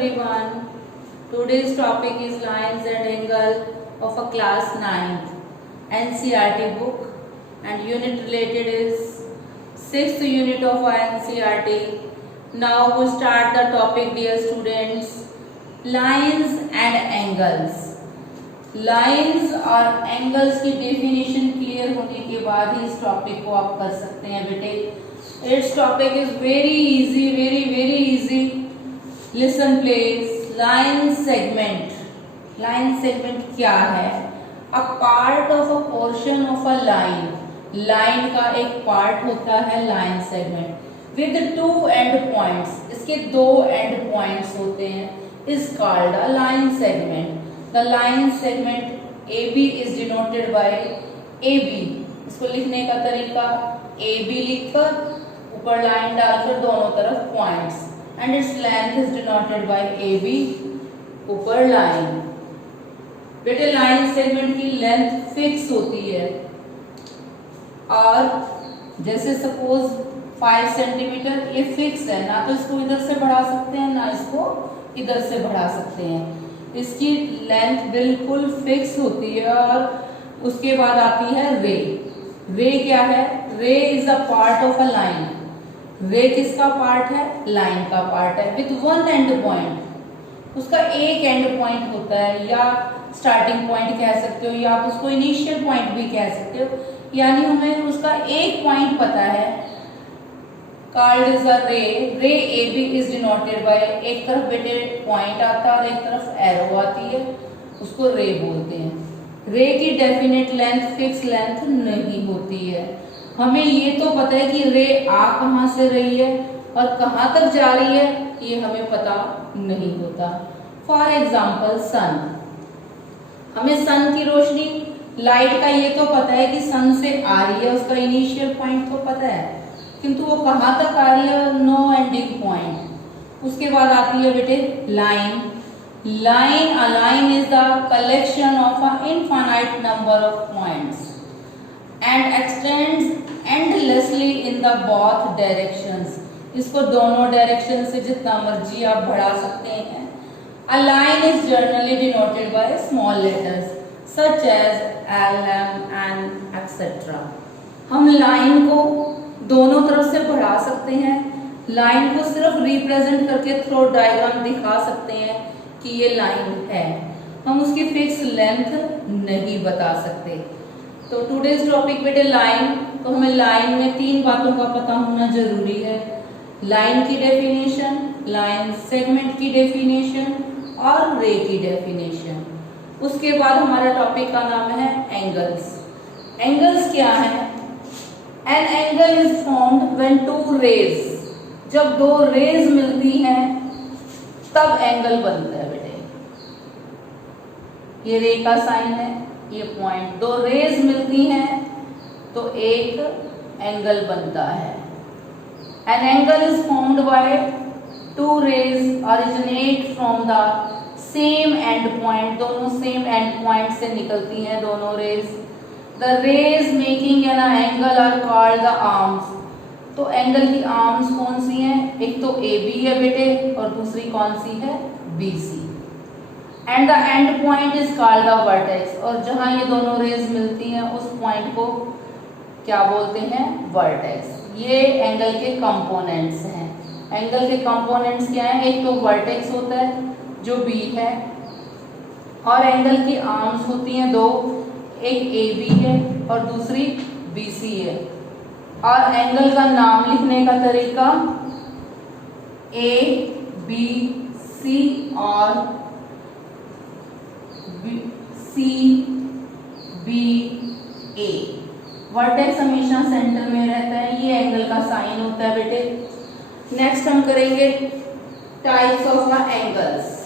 everyone. Today's topic is lines and angle of a class 9th NCERT book, and unit related is 6th unit of NCERT. Now we start the topic, dear students. Lines and angles. Lines और angles की definition clear होने के बाद ही इस topic को आप कर सकते हैं बेटे. It's topic is very easy, very easy. Listen please. Line segment. Line segment क्या है? A part of a portion of a line. Line का एक पार्ट होता है line segment with two and points. इसके दो एंड पॉइंट्स होते हैं. Is called a line segment. The line segment AB is denoted by AB. इसको लिखने का तरीका AB लिखकर ऊपर लाइन डालकर दोनों तरफ points, and its length is denoted by AB ऊपर लाइन. बेटे लाइन सेगमेंट की लेंथ फिक्स होती है, और जैसे सपोज 5 सेंटीमीटर ये फिक्स है, ना तो इसको इधर से बढ़ा सकते हैं ना इसको इधर से बढ़ा सकते हैं. इसकी लेंथ बिल्कुल फिक्स होती है. और उसके बाद आती है रे. रे क्या है? रे is a part of a line. रे किसका पार्ट है? लाइन का पार्ट है विद वन एंड पॉइंट. उसका एक एंड पॉइंट होता है, या स्टार्टिंग पॉइंट कह सकते हो, या आप उसको इनिशियल पॉइंट भी कह सकते हो. यानी हमें उसका एक पॉइंट पता है. Called is a ray. Ray AB is denoted by, एक तरफ बेटे पॉइंट आता है और एक तरफ एरो आती है, उसको रे बोलते हैं. रे की डेफिनेट लेंथ, फिक्स लेंथ नहीं होती है. हमें ये तो पता है कि रे आ कहाँ से रही है और कहाँ तक जा रही है, ये हमें पता नहीं होता. For example sun. हमें सन की रोशनी, लाइट का ये तो पता है कि सन से आ रही है, उसका इनिशियल पॉइंट तो पता है, किंतु वो कहाँ तक आ रही है, नो एंडिंग पॉइंट. उसके बाद आती है बेटे line. Line, a line is the collection of a infinite number of points and x tends endlessly in the both directions. इसको दोनों डायरेक्शन से जितना मर्जी आप बढ़ा सकते हैं. A line is generally denoted by small letters such as l, m, n etcetera. हम लाइन को दोनों तरफ से बढ़ा सकते हैं. लाइन को सिर्फ रिप्रेजेंट करके थ्रू डायग्राम दिखा सकते हैं कि ये लाइन है. हम उसकी फिक्स लेंथ नहीं बता सकते. तो टुडेज टॉपिक बेटे लाइन. तो हमें लाइन में 3 बातों का पता होना जरूरी है. लाइन की डेफिनेशन, लाइन सेगमेंट की डेफिनेशन और रे की डेफिनेशन. उसके बाद हमारा टॉपिक का नाम है एंगल्स. एंगल्स क्या है? An angle is formed when two rays, जब दो रेज मिलती हैं तब एंगल बनता है बेटे. ये रे का साइन है, ये पॉइंट. दो रेज मिलती हैं तो एक एंगल बनता है. An angle is formed by two rays originate from the same end point. दोनों सेम एंड पॉइंट से निकलती हैं दोनों raise. The rays making an angle are called the arms. तो एंगल की आर्म्स कौन सी हैं? एक तो AB है बेटे और दूसरी कौन सी है? BC. And the end point is called the vertex. और जहां ये दोनों रेज मिलती हैं उस पॉइंट को क्या बोलते हैं? वर्टेक्स. ये एंगल के कंपोनेंट्स हैं. एंगल के कंपोनेंट्स क्या हैं? एक तो वर्टेक्स होता है जो B है, और एंगल की आर्म्स होती हैं दो, एक AB है और दूसरी BC है. और एंगल का नाम लिखने का तरीका A, B, C और C, B, A. वर्टेक्स हमेशा सेंटर में रहता है. ये एंगल का साइन होता है बेटे. नेक्स्ट हम करेंगे types of angles.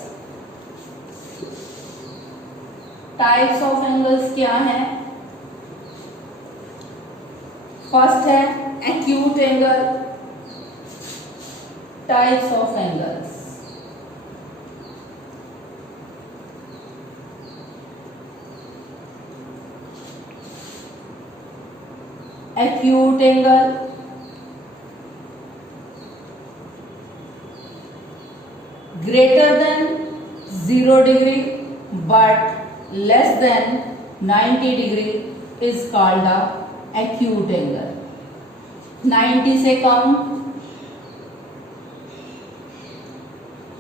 Types of angles क्या है? फर्स्ट है acute angle. Types of angles. Acute angle, greater than 0 degree but less than 90 degree is called a acute angle. 90 से कम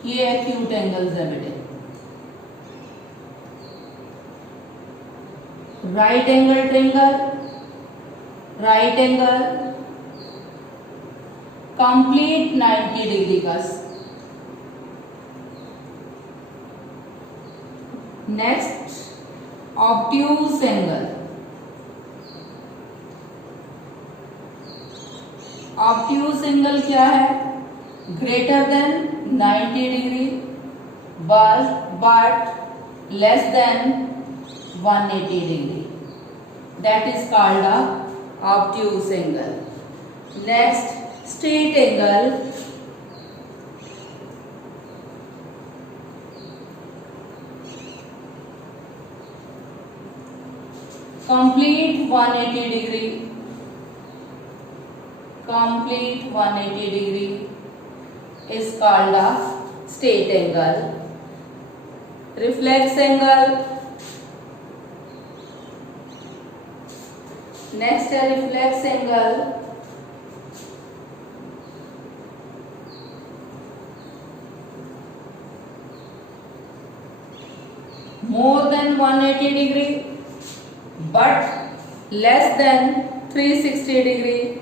ये acute angles है बेटे. right angle triangle, right angle complete 90 degree का. Next obtuse angle. Obtuse angle क्या है? Greater than 90 degree but less than 180 degree. That is called a obtuse angle. Next, straight angle. Complete 180 degree. Complete 180 degree is called a straight angle. Reflex angle. Next है reflex angle. More than 180 degree but less than 360 degree.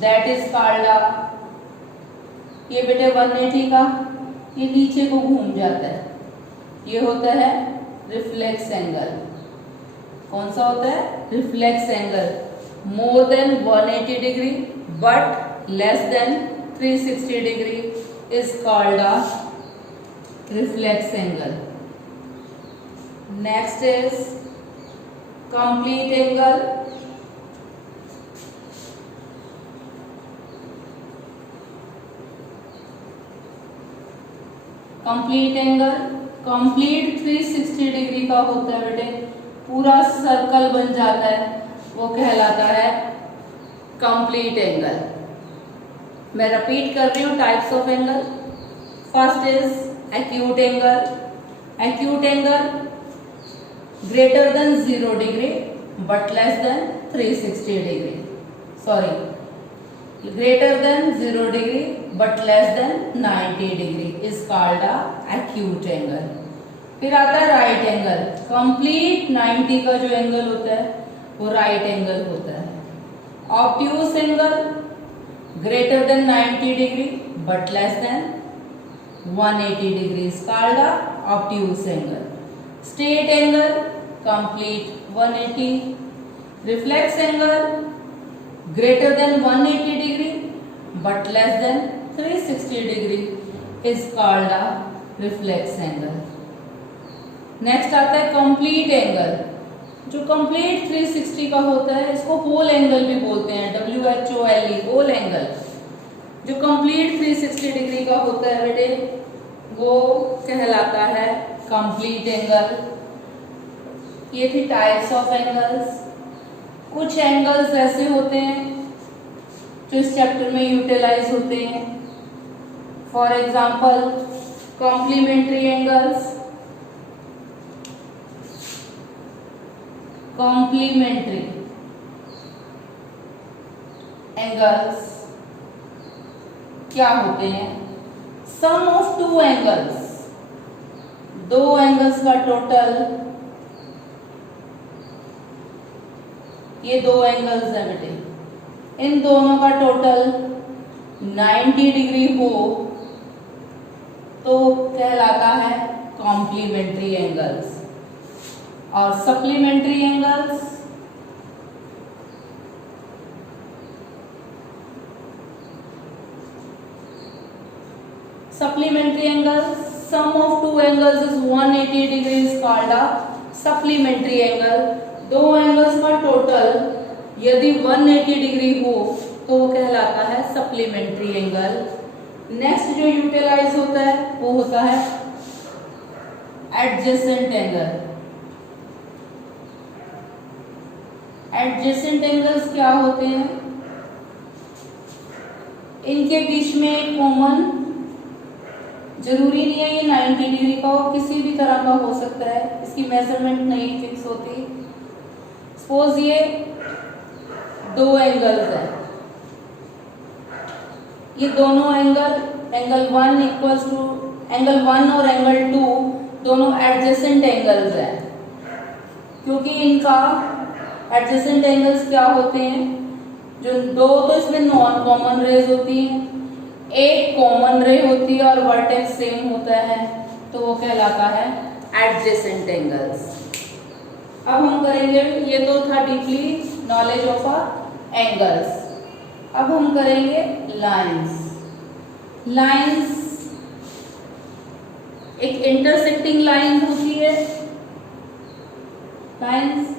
That is called a, ये बेटे 180 का ये नीचे को घूम जाता है, ये होता है रिफ्लेक्स एंगल. कौन सा होता है? Reflex angle. More than 180 degree but less than 360 degree is called a reflex angle. Next is complete angle. Complete angle complete 360 degree का होता है बेटे, पूरा सर्कल बन जाता है, वो कहलाता है कंप्लीट एंगल. मैं रिपीट कर रही हूँ types of angle. First is acute angle. Acute angle greater than 0 degree but less than 360 degree. Sorry, greater than 0 degree but less than 90 degree is called a acute angle. फिर आता है right angle. Complete 90 का जो angle होता है वो right angle होता है. Obtuse angle greater than 90 degree but less than 180 degree is called a obtuse angle. Straight angle complete 180. Reflex angle greater than 180 degree but less than 360 degree is called a reflex angle. Next आता है complete angle. जो complete 360 का होता है इसको whole angle भी बोलते हैं, WHOLE, होल एंगल. जो कंप्लीट 360 डिग्री का होता है बेटे वो कहलाता है कंप्लीट एंगल. ये थी टाइप्स ऑफ एंगल्स. कुछ एंगल्स ऐसे होते हैं जो इस चैप्टर में यूटिलाइज होते हैं. For example complementary angles. Complementary angles क्या होते हैं? सम ऑफ टू एंगल्स, दो एंगल्स का टोटल. ये दो एंगल्स हैं बेटे, इन दोनों का टोटल 90 डिग्री हो तो कहलाता है कॉम्प्लीमेंट्री एंगल्स. और supplementary angles supplementary angles, sum of two angles is 180 degree is called a supplementary angle. दो एंगल्स का टोटल यदि 180 डिग्री हो तो वो कहलाता है सप्लीमेंट्री एंगल. नेक्स्ट जो यूटिलाइज होता है वो होता है एडजेसेंट एंगल. एडजेसेंट एंगल्स क्या होते हैं? इनके बीच में कॉमन जरूरी नहीं है ये 90 डिग्री का हो, किसी भी तरह का हो सकता है, इसकी मेजरमेंट नहीं फिक्स होती। सपोज ये दो एंगल्स है, ये दोनों एंगल 1 इक्वल्स टू एंगल 1 और एंगल 2 दोनों एडजेसेंट एंगल्स है। क्योंकि इनका एडजेसेंट एंगल्स क्या होते हैं, जो दो तो इसमें नॉन कॉमन रेज होती हैं, एक कॉमन रे होती है और वर्टेक्स सेम होता है, तो वो कहलाता है एडजेसेंट एंगल्स। अब हम करेंगे, ये तो था डीपली नॉलेज ऑफ एंगल्स। अब हम करेंगे लाइंस। लाइंस एक इंटरसेक्टिंग लाइन होती है, lines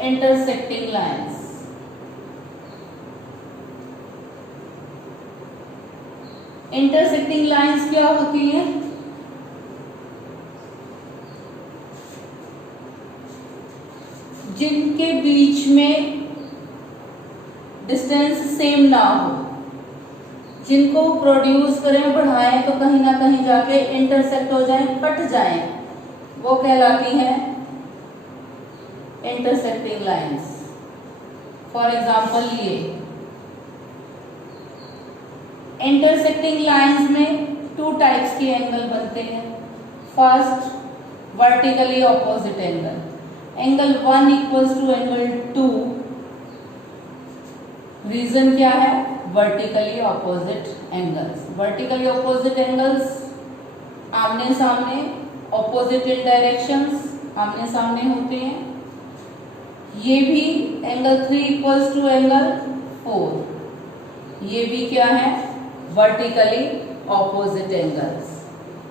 intersecting lines. Intersecting lines क्या होती हैं, जिनके बीच में डिस्टेंस सेम ना हो, जिनको प्रोड्यूस करें बढ़ाएं तो कहीं ना कहीं जाके इंटरसेक्ट हो जाएं, कट जाएं, वो कहलाती हैं इंटरसेक्टिंग लाइंस। फॉर एग्जांपल ये इंटरसेक्टिंग लाइंस में टू टाइप्स के एंगल बनते हैं। First vertically opposite angle, angle 1 equals to angle 2। Reason क्या है, vertically opposite angles. Vertically opposite angles आमने सामने, ऑपोजिट इन डायरेक्शंस आमने सामने होते हैं। ये भी एंगल 3 इक्वल्स टू एंगल 4, ये भी क्या है, वर्टिकली ऑपोजिट एंगल्स।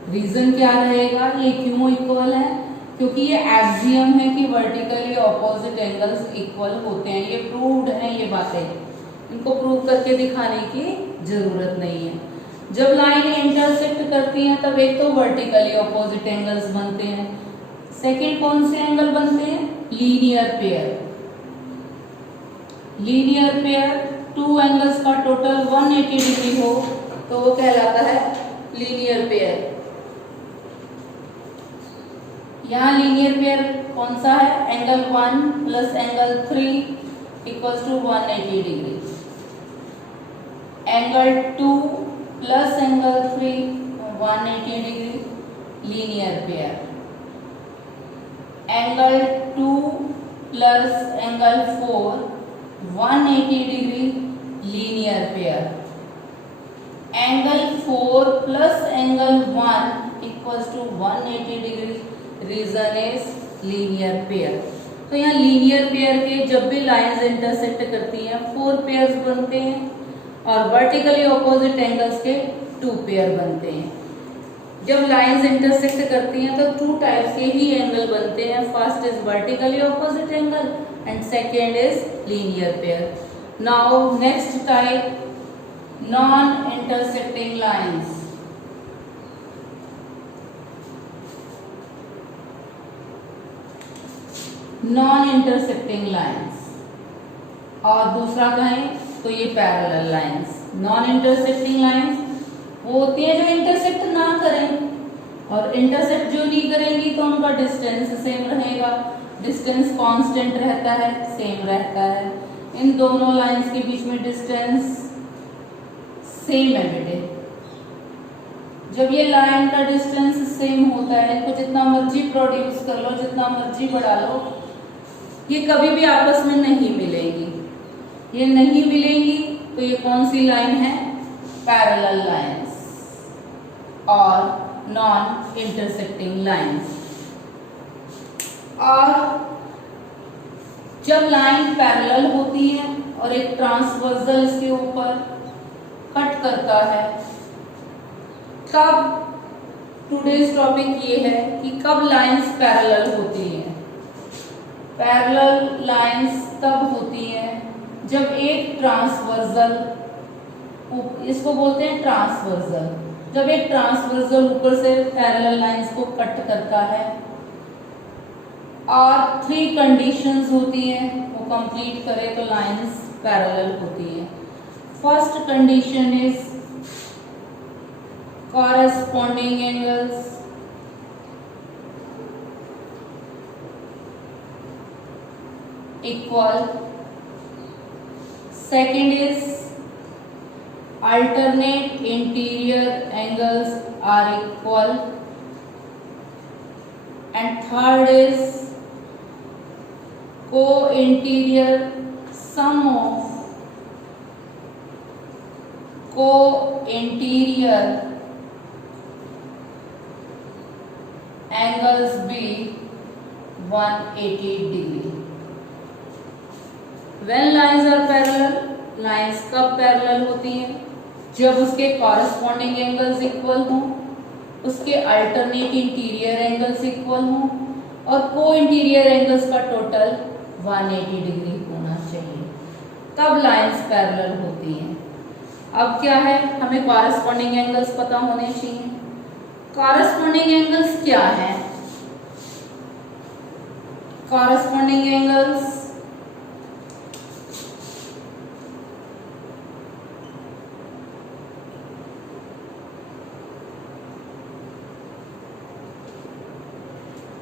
रीजन क्या रहेगा, ये क्यों इक्वल है, क्योंकि ये एक्सियम है कि वर्टिकली ऑपोजिट एंगल्स इक्वल होते हैं। ये प्रूव्ड है, ये बातें, इनको प्रूव करके दिखाने की जरूरत नहीं है। जब लाइन इंटरसेक्ट करती हैं तब एक तो वर्टिकली ऑपोजिट एंगल्स बनते हैं, सेकंड कौन से एंगल बनते हैं, linear pair. Linear pair two angles का टोटल 180 डिग्री हो तो वो कहलाता है लीनियर पेयर। यहाँ लीनियर पेयर कौन सा है, angle 1 plus angle 3 equals to 180 degree, angle 2 plus angle 3 180 degree, linear pair. Angle 2 plus angle 4 180 degree, linear pair. Angle 4 plus angle 1 equals to 180 degree, reason is linear pair. तो यहाँ linear pair के जब भी lines intersect करती हैं 4 pairs बनते हैं और वर्टिकली ऑपोजिट एंगल्स के 2 पेयर बनते हैं। जब लाइंस इंटरसेक्ट करती हैं तो 2 टाइप्स के ही एंगल बनते हैं। First is vertically opposite angle and second is linear pair. Now next type, non intersecting lines. Non intersecting lines, और दूसरा कहें तो ये parallel lines. Non intersecting lines वो होती है जो इंटरसेक्ट ना करें, और इंटरसेक्ट जो नहीं करेंगी तो उनका डिस्टेंस सेम रहेगा। डिस्टेंस कांस्टेंट रहता है, सेम रहता है। इन दोनों लाइंस के बीच में डिस्टेंस सेम है बेटे। जब ये लाइन का डिस्टेंस सेम होता है, इनको जितना मर्जी प्रोड्यूस कर लो, जितना मर्जी बढ़ा लो, ये कभी भी आपस में नहीं मिलेंगी। ये नहीं मिलेंगी तो ये कौन सी लाइन है, पैरेलल लाइंस और नॉन इंटरसेक्टिंग लाइंस। और जब लाइन पैरेलल होती है और एक ट्रांसवर्सल इसके ऊपर कट करता है, तब टुडेज टॉपिक ये है कि कब लाइंस पैरेलल होती हैं। पैरेलल लाइंस तब होती हैं जब एक ट्रांसवर्सल, इसको बोलते हैं ट्रांसवर्सल, जब एक ट्रांसवर्सल ऊपर से पैरेलल लाइंस को कट करता है और 3 कंडीशंस होती हैं, वो कंप्लीट करे तो लाइंस पैरेलल होती है। First condition is corresponding angles equal. Second is alternate interior angles are equal. And third is co-interior sum of co-interior angles be 180 degree. When lines are parallel, lines कब parallel होती हैं? जब उसके corresponding angles equal हों, उसके alternate interior angles equal हों और को इंटीरियर एंगल्स का टोटल 180 डिग्री होना चाहिए, तब लाइंस पैरेलल होती हैं। अब क्या है, हमें कॉरेस्पॉन्डिंग एंगल्स पता होने चाहिए। कॉरेस्पॉन्डिंग एंगल्स क्या है? Corresponding angles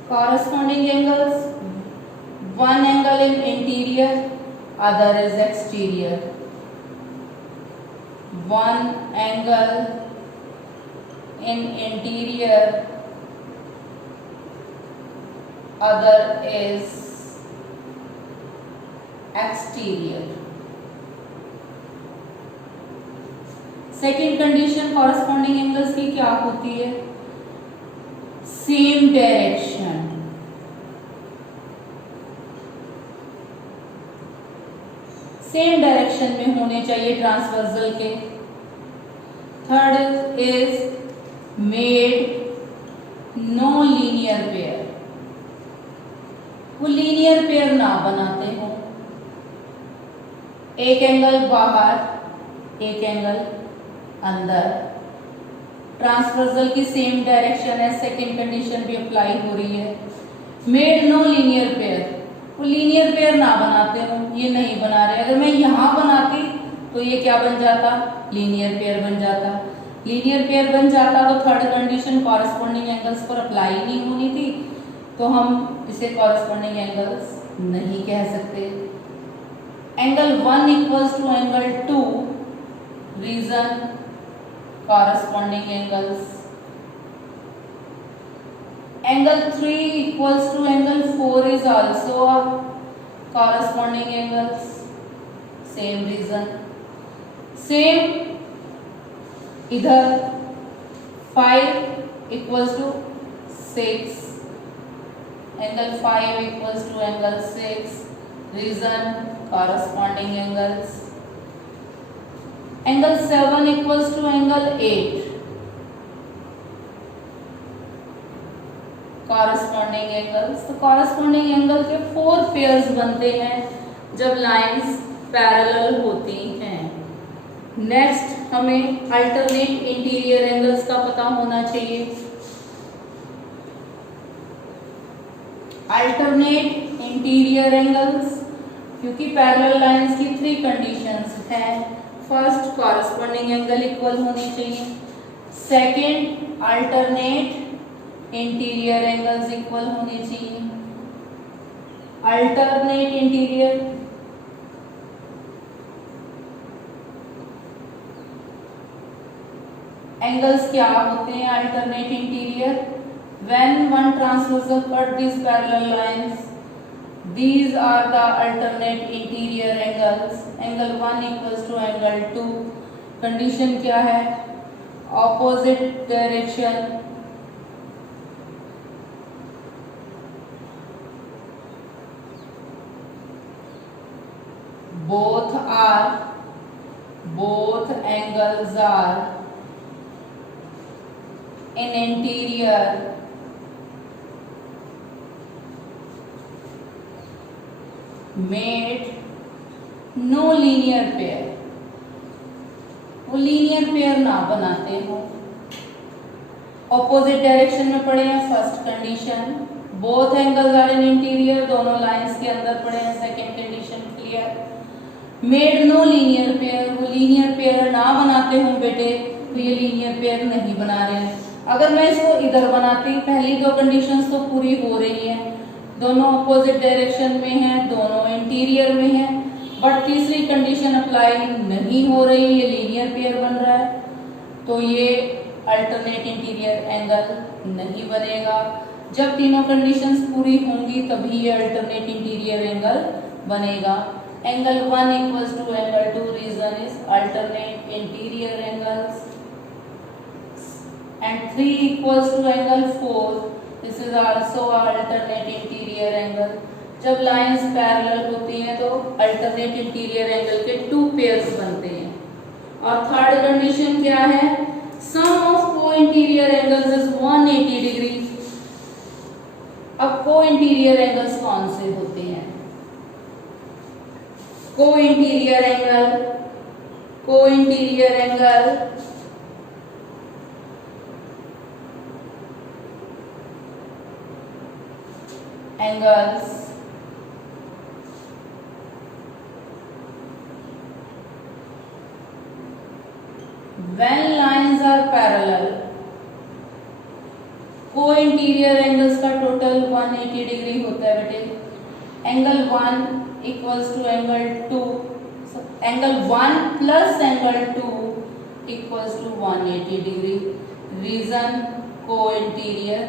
corresponding angles, one angle in interior, other is exterior. One angle in interior, other is exterior. Second condition corresponding angles की क्या होती है? सेम डायरेक्शन, सेम डायरेक्शन में होने चाहिए ट्रांसवर्सल के। Third is made no linear pair, वो linear pair ना बनाते हो, एक एंगल बाहर एक एंगल अंदर, ट्रांसवर्सल की सेम डायरेक्शन है, सेकेंड कंडीशन भी अप्लाई हो रही है। मेड नो लीनियर पेयर, वो लीनियर पेयर ना बनाते हो, ये नहीं बना रहे। अगर मैं यहाँ बनाती तो ये क्या बन जाता? लीनियर पेयर बन जाता। लीनियर पेयर बन जाता तो थर्ड कंडीशन कॉरेस्पॉन्डिंग एंगल्स पर अप्लाई नहीं होनी थी, तो हम इसे कॉरेस्पॉन्डिंग एंगल्स नहीं कह सकते। Angle 1 equals to angle 2, reason corresponding angles. Angle 3 equals to angle 4 is also a corresponding angles. Same reason. Same इधर 5 equals to 6. Angle 5 equals to angle 6. Reason corresponding angles. Angle 7 equals to angle 8. Corresponding angles, तो corresponding angle के 4 pairs बनते हैं जब lines parallel होती हैं। Next हमें alternate interior angles का पता होना चाहिए। Alternate interior angles, क्योंकि parallel lines की 3 conditions हैं। फर्स्ट कॉरेस्पॉन्डिंग एंगल इक्वल होने चाहिए, second alternate interior angles equal होने चाहिए। अल्टरनेट इंटीरियर एंगल्स क्या होते हैं? Alternate interior, when one transversal cut this parallel lines, these are the alternate interior angles. Angle 1 equals to angle 2. Condition क्या है? Opposite direction. Both angles are in interior made no linear pair, वो linear pair ना बनाते हो। Opposite direction में पड़े हैं, first condition. Both angles are in interior, दोनों लाइंस के अंदर पड़े हैं, second condition clear. Made no linear pair, वो लीनियर पेयर ना बनाते हो बेटे तो ये लीनियर पेयर नहीं बना रहे हैं। अगर मैं इसको इधर बनाती, पहली दो कंडीशंस तो पूरी हो रही हैं, दोनों अपोजिट डायरेक्शन में हैं, दोनों इंटीरियर में हैं, बट तीसरी कंडीशन अप्लाई नहीं हो रही, ये लीनियर पेयर बन रहा है, तो ये अल्टरनेट इंटीरियर एंगल नहीं बनेगा। जब तीनों कंडीशंस पूरी होंगी तभी ये अल्टरनेट इंटीरियर एंगल बनेगा। Angle 1 equals to angle 2 reason is alternate interior angles and 3 equals to angle 4, this is also alternate interior angle। जब लाइंस पैरेलल होती हैं तो अल्टरनेट इंटीरियर एंगल के 2 पेयर्स बनते हैं। और थर्ड कंडीशन क्या है, sum of co interior angles is 180 degree. अब को इंटीरियर एंगल्स कौन से होते हैं? Co interior angle angles when lines are parallel, co interior angles का टोटल 180 डिग्री होता है बेटे। Angle 1 equals to angle 2, angle 1 plus angle 2 equals to 180 degree. Reason co interior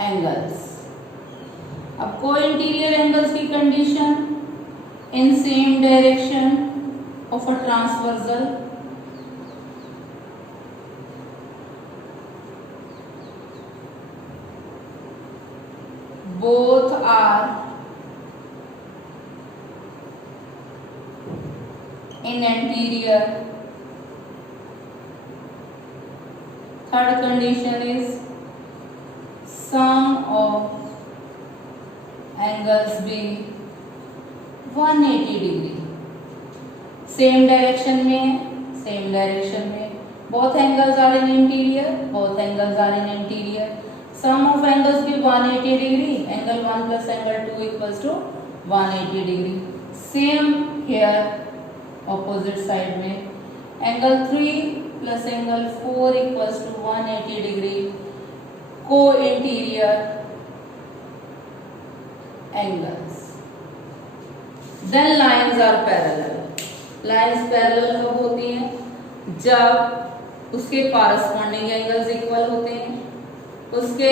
angles. अब को इंटीरियर एंगल्स की condition, in same direction of a transversal, both are in interior. Third condition is sum of angles be 180 degree. Same direction में both angles are in interior, sum of angles be 180 degree, angle 1 plus angle 2 equals to 180 degree. Same here opposite side में angle 3 plus angle 4 equals to 180 degree. Co interior angles. Then lines are parallel. Lines parallel कब होती हैं? जब उसके corresponding angles equal होते हैं, उसके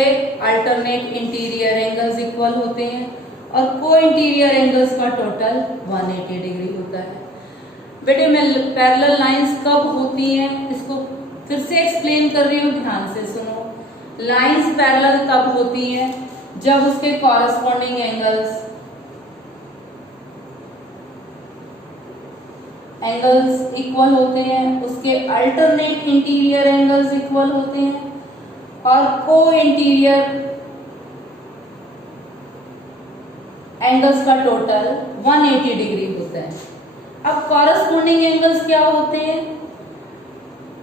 alternate interior angles equal होते हैं और को इंटीरियर एंगल्स का टोटल 180 डिग्री होता है। बेटे मैं पैरेलल लाइंस कब होती हैं इसको फिर से एक्सप्लेन कर रही हूँ, ध्यान से सुनो। लाइंस पैरेलल तब होती हैं जब उसके कॉरस्पॉन्डिंग एंगल्स इक्वल होते हैं, उसके अल्टरनेट इंटीरियर एंगल्स इक्वल होते हैं और को इंटीरियर एंगल्स का टोटल 180 डिग्री होता है। अब कॉरस्पॉन्डिंग एंगल्स क्या होते हैं?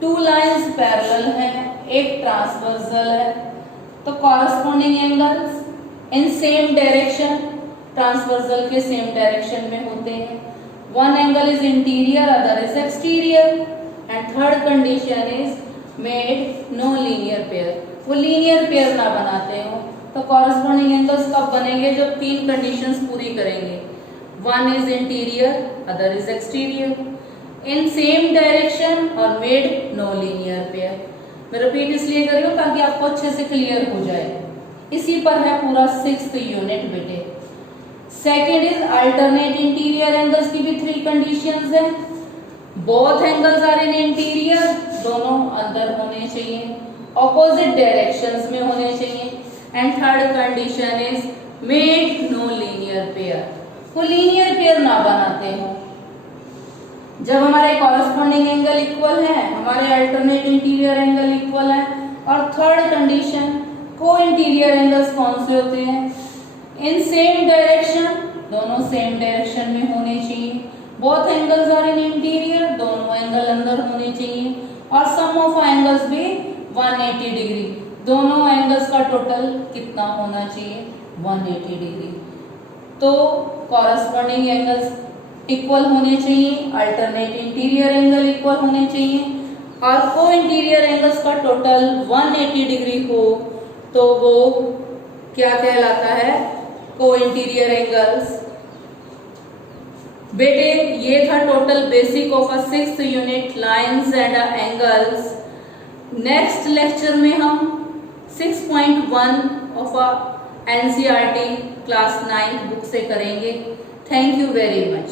2 लाइंस पैरेलल हैं, एक ट्रांसवर्सल है, तो corresponding angles in same direction, transversal के सेम डायरेक्शन में होते हैं। One angle is interior, other is exterior, and third condition is made no linear pair. वो लीनियर पेयर ना बनाते हो तो कॉरस्पॉन्डिंग एंगल्स कब बनेंगे? जब 3 कंडीशंस पूरी करेंगे। One is interior, other is exterior, in same direction और मेड नो लीनियर पेयर। मैं रिपीट इसलिए कर रही हूँ ताकि आपको अच्छे से क्लियर हो जाए। इसी पर है पूरा 6th यूनिट बेटे। Second is alternate interior angles की भी 3 कंडीशंस हैं। Both angles are in interior, दोनों अंदर होने चाहिए, ऑपोजिट डायरेक्शंस में होने चाहिए, and third condition is made no linear pair. वो लीनियर पेयर ना बनाते हो। जब हमारे कॉरस्पॉन्डिंग एंगल इक्वल है, हमारे अल्टरनेट इंटीरियर एंगल इक्वल है, और third condition co interior angles कौन से होते हैं? इन सेम डायरेक्शन, दोनों सेम डायरेक्शन में होने चाहिए। Both angles are in interior, दोनों एंगल अंदर होने चाहिए, और सम ऑफ एंगल्स भी 180 डिग्री। दोनों एंगल्स का टोटल कितना होना चाहिए? 180 डिग्री। तो कॉरस्पॉन्डिंग एंगल्स इक्वल होने चाहिए, अल्टरनेट इंटीरियर एंगल इक्वल होने चाहिए, और को इंटीरियर एंगल्स का टोटल 180 डिग्री हो तो वो क्या कहलाता है, को इंटीरियर एंगल्स। बेटे ये था total basic of a 6th unit lines and angles. Next lecture में हम 6.1 of a NCERT class 9 book से करेंगे। Thank you very much.